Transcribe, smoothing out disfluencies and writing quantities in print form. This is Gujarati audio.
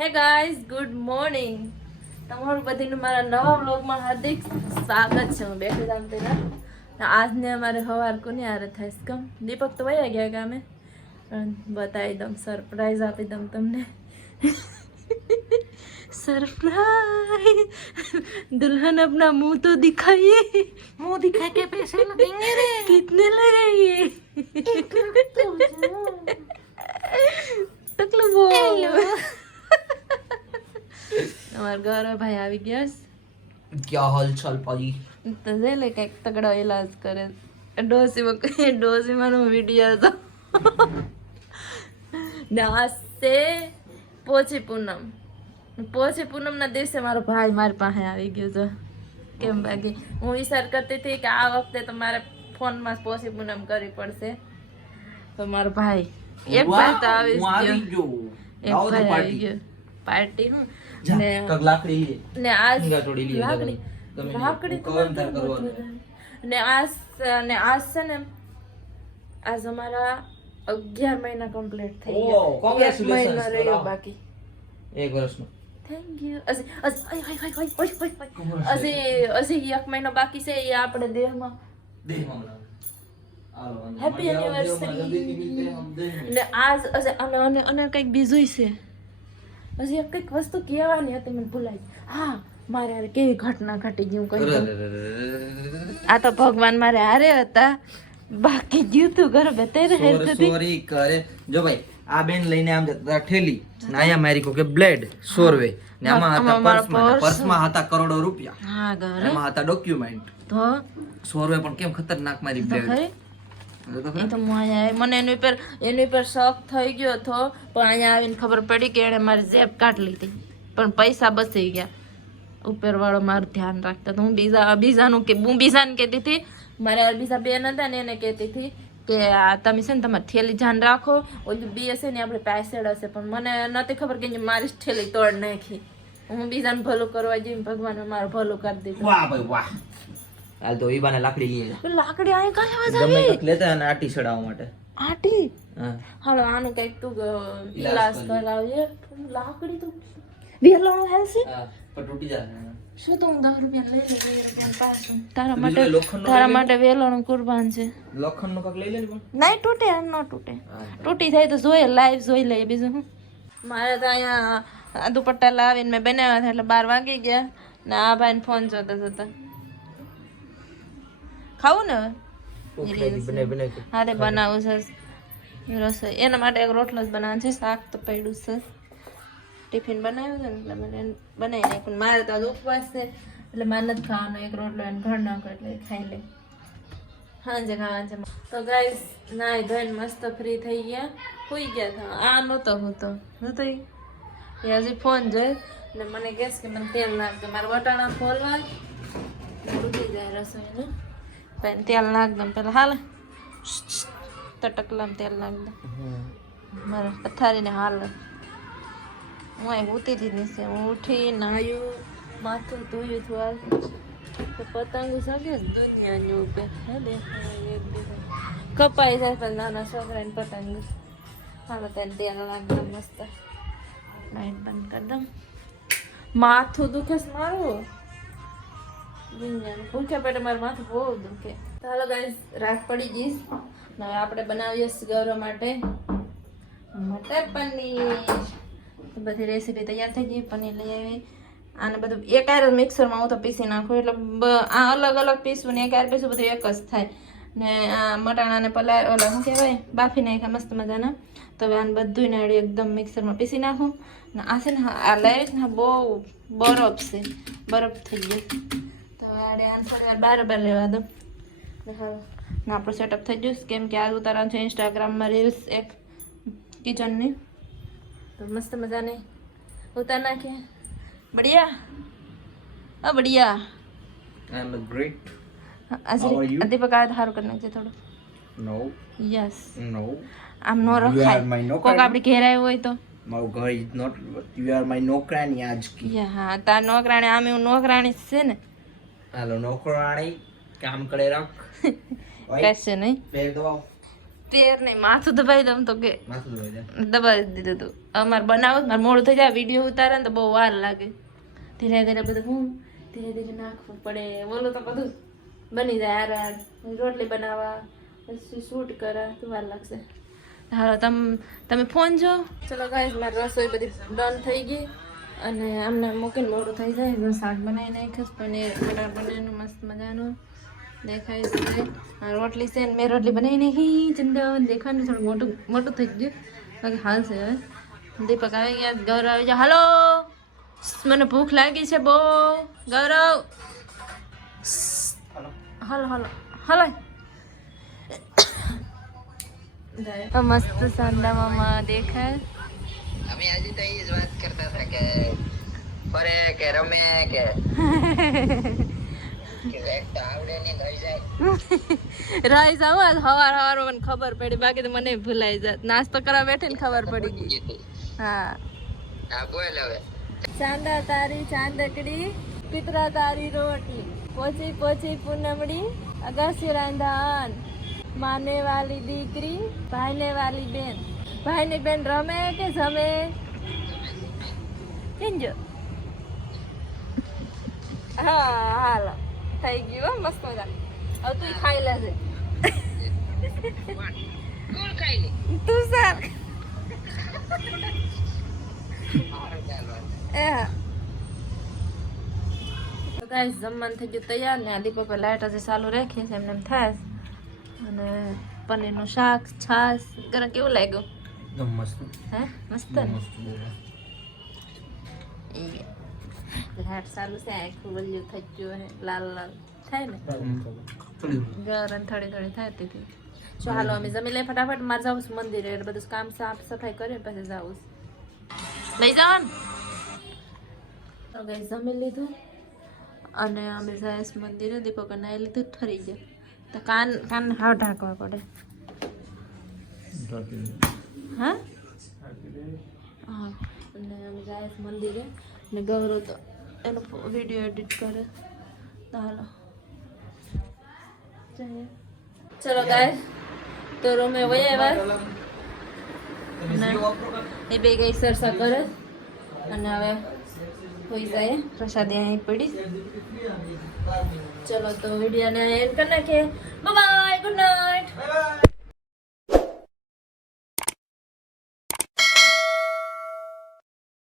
Hey guys, good morning. તમારું બધીનું મારા નવા વ્લોગમાં હાર્દિક સ્વાગત છે. હું બેઠી જામ પેલા આજને અમારે સવાર કોની હારે થાય છે કમ દીપક તો વયા ગયા ગામે, પણ બતાવી દઉં, સરપ્રાઈઝ આપી દઉં તમને. सरप्राइज, दुल्हन अपना मुंह तो दिखाइए. मुंह दिखा के पैसे लगेंगे रे. कितने लगेंगे? टकलो बोल. हमारे घर भाई આવી ગયા છે. क्या हाल चाल भाई? તો જે લે કઈક તગડો ઈલાજ કરે. ડોસીમાં નો વિડિયો હતો. નાસે પોચી પૂનમ ના દિવસે મારો ભાઈ મારી પાસે આવી ગયો છે. કેમ બાકી હું વિચાર કરતી હતી કે આ વખતે તો મારે ફોનમાં પોચી પૂનમ કરવી પડશે, તો મારો ભાઈ એક ભાઈ તો આવી ગયો. એક ભાઈ આવી ગયો. પાર્ટી હું ને લાકડી ને આજ લાકડી ને આજ છે ને આજ અમારા 11 મહિના કમ્પ્લીટ થઈ ગયા. 1 મહિનો રહ્યો બાકી. 1 વર્ષનો. Thank you. હજી 1 મહિનો બાકી છે. એ આપણે દેહમાં હેપી એનિવર્સરી. ને આજ અને કંઈક બીજું છે. હજી કંઈક વસ્તુ કહેવાની હતી, મને ભૂલાઈ. હા, મારે હારે કેવી ઘટના ઘટી ગયું કઈ. આ તો ભગવાન મારે હારે હતા, બાકી ગયું તું ઘર બેતે સોરી કરે. જો ભાઈ આ બેન લઈને આમ જતા ઠેલી ને આયા મારી કો કે બ્લેડ સોરવે ને આમાં હતા પર્સમાં હતા કરોડો રૂપિયા. હા, ઘર એમાં હતા ડોક્યુમેન્ટ. તો સોરવે પણ કેમ ખતરનાક મારી બ્લેડ. એ તો મને એની પર શોખ થઈ ગયો હતો, પણ અહીંયા આવીને ખબર પડી કે એને મારી જેબ કાઢી લીધી, પણ પૈસા બચી ગયા. ઉપરવાળો મારું ધ્યાન રાખતા. તો હું બીજાને કહેતી હતી, મારા બીજા બેન હતા ને એને કહેતી હતી કે આ તમે છે ને તમારી થેલી ધ્યાન રાખો. ઓલું બી હશે ને આપણે પાછળ હશે, પણ મને નથી ખબર કે મારી થેલી તોડ નાખી. હું બીજાને ભલું કરવા જઈને ભગવાને મારું ભલું કરી દીધું. વાહ ભાઈ વાહ. હાલ તો ઈબાને લાકડી લઈ લે. લાકડી આય કાલે આવાજ ગમે આવી તક લેતા અને આટી ચડાવવા માટે. આટી હા, હાલો આનું કઈક તું ઇલાજ કરાવીએ. લાકડી તો વેલણો હેલસી. હા, પણ તૂટી જાય. શું તો હું 10 રૂપિયા લઈ લઉં પાછું. તારા માટે વેલણો કુરબાન છે. લોખંડનો કક લઈ લે પણ. નહીં તૂટે, એમ ન તૂટે. તૂટી થાય તો જોઈએ, લાઈવ જોઈ લઈએ. બીજું શું. મારે તો અહીંયા દુપટ્ટા લાવીને મેં બનાવ્યા હતા એટલે 12 વાગી ગયા ને આ ભાઈને ફોન જોતા ખાવું ને હારે બનાવું છે રસોઈ. એના માટે એક રોટલો જ બનાવવાનો છે. શાક તો પડ્યું છે, ટિફિન બનાવ્યું છે ને એટલે મને બનાવી નાખ્યું. મારે તો ઉપવાસ છે એટલે મારે નથી ખાવાનો. એક રોટલો એને ઘર નાખો એટલે ખાઈ લે. સાંજે ખાવાનું છે. તો ગાઈસ નાઈ ધોઈને મસ્ત ફ્રી થઈ ગયા, સુઈ ગયા હતા. આ નહોતો એ હજી ફોન જોઈ ને મને કહેશ કે મને તેલ નાખ દો. મારે વટાણા ખોલવા ઉઠી જાય રસોઈને. પછી તેલ નાખ દઉં પેલા. હાલ તટકલામ તેલ નાખ દઉં. મારે પથારીને હાલ હું અહીં ઉતી જ નીચે. હું ઉઠી નાયું, માથું ધોયું હતું. તો પતંગ સગે દુનિયાની ઉપર કપાઈ જાય, પણ નાના છોકરાને પતંગ. હાલો તેને તેલ નાખ દઉં મસ્ત. લાઈટ બંધ કરી દઉં. માથું દુખે છે મારું. ભૂખ્યા પેટે મારું માથું બહુ દુખે. ચાલો ગાઈસ, રાત પડી ગઈ. હવે આપણે બનાવીએ ગૌરવ માટે મટર પનીર. બધી રેસીપી તૈયાર થઈ ગઈ. પનીર લઈ આવી. આને બધું એક આર મિક્સરમાં હું તો પીસી નાખું, એટલે આ અલગ અલગ પીસું ને એક આર પીસું, બધું એક જ થાય. ને આ મટાણાને ઓલા શું કહેવાય બાફી નાખ્યા મસ્ત મજાના. તો હવે આને બધું નાડી એકદમ મિક્સરમાં પીસી નાખું. ને આ છે ને આ લાવીશ ને બહુ બરફ છે, બરફ થઈ ગયો. તો આડે આને થોડી વાર બરાબર લેવા દો. હા, આપણું સેટઅપ થઈ ગયું. કેમ કે આ ઉતારવાનું છે ઇન્સ્ટાગ્રામમાં રીલ્સ એક કિચનની. તો મસ્ત મજાની ઉતાર નાખીએ. બઢિયા બઢિયા. આઈ એમ ગ્રેટ. દીપક આ સારું કરી નાખજે થોડું. નો યસ નો આમ નો રખાય. કોક આપણી ઘેર આવ્યું હોય તો મારું ઘર is not you are my નોકરાણી આજકી. હા, તાર નોકરાણી. આમે હું નોકરાણી છે ને. હાલો નોકરાણી કામ કરે રાખ. કશે નહીં. ફેર દો. પેર નહીં માથું દબાઈ દઉં તો કે માથું ધોઈ દે. દબાવી દીધું હતું અમારે બનાવો મારે મોડું થઈ જાય વિડીયો ઉતારે ને તો બહુ વાર લાગે ધીરે ધીરે બધું હું ધીરે ધીરે નાખવું પડે બોલું તો બધું બની જાય યાર રોટલી બનાવવા પછી શૂટ કરા તો વાર લાગશે હાલો તમે ફોન જો ચલો ગાઈસ મારી રસોઈ બધી ડન થઈ ગઈ અને આમને મૂકીને મોડું થઈ જાય એટલે શાક બનાવી નાખીશ પનીર બટર પનીરનું મસ્ત મજાનું દેખાય છે આ રોટલી છે ને મેં રોટલી બનાવી નાખી ચંદન દેખાવાનું થોડું મોટું મોટું થઈ ગયું બાકી હાલ છે હવે દીપક આવી ગયા ગૌરવ આવી ગયા હાલો મને ભૂખ લાગી છે બહુ ગૌરવ હાલો હાલો હાલો મસ્ત સાંડા મામા દેખાય અમે આજે તો એ જ વાત કરતા હતા કે ફરે કે રમે કે આવડે નહીં થઈ જાય રાઈ જાવ આજ હવાર હવાર મને ખબર પડી બાકી તો મને ભૂલાઈ જાત નાસ્તો કરવા બેઠે ને ખબર પડી ગઈ હા હા બોલ હવે ચાંદા તારી ચાંદકડી પિતરા તારી રોટલી પોચી પોચી પૂનમડી અગાસી રાંધાન માને વાલી દીકરી ભાઈને વાલી બેન ભાઈની બેન રમે કે જમે કેંજો હા હાલો થઈ ગયું હો મસ્ત મજા હવે તું ખાઈ લેજે કોણ ખાઈ લે તું સર એ હા તો ગાઈસ જમવાનું થઈ ગયું તૈયાર ને આ દીપક લાઈટ હજી ચાલુ રાખી છે એમને એમ થાય અને પનીરનું શાક છાશ ગરમ કેવું લાગ્યું એકદમ મસ્ત હે મસ્ત ને લાઈટ ચાલુ છે આખું વલ્યું થઈ ગયું હે લાલ લાલ થાય ને ગરમ થોડી થોડી થાય તેથી જો હાલો અમે જમી લઈ ફટાફટ મારે જાઉં છું મંદિરે એટલે બધું કામ સાફ સફાઈ કરીને પછી જાઉં લઈ જાઓ ને તો ગઈ જમી લીધું અને અમે જાય મંદિરે દીપક નાઈ લીધું ઠરી ગયા તો કાન હાવ ઢાંકવા પડે હા હા અને અમે જાય મંદિરે ને ગૌરવ તો એનો વિડીયો એડિટ કરે તો હાલો ચલો ગાય તો રૂમે વયા એ બે ગઈ સરસા કરે અને હવે હોઈ જાય પ્રસાદી અહીં પડી ચલો તો વિડીયોને એન્ડ કરી નાખીએ બાય બાય ગુડ નાઇટ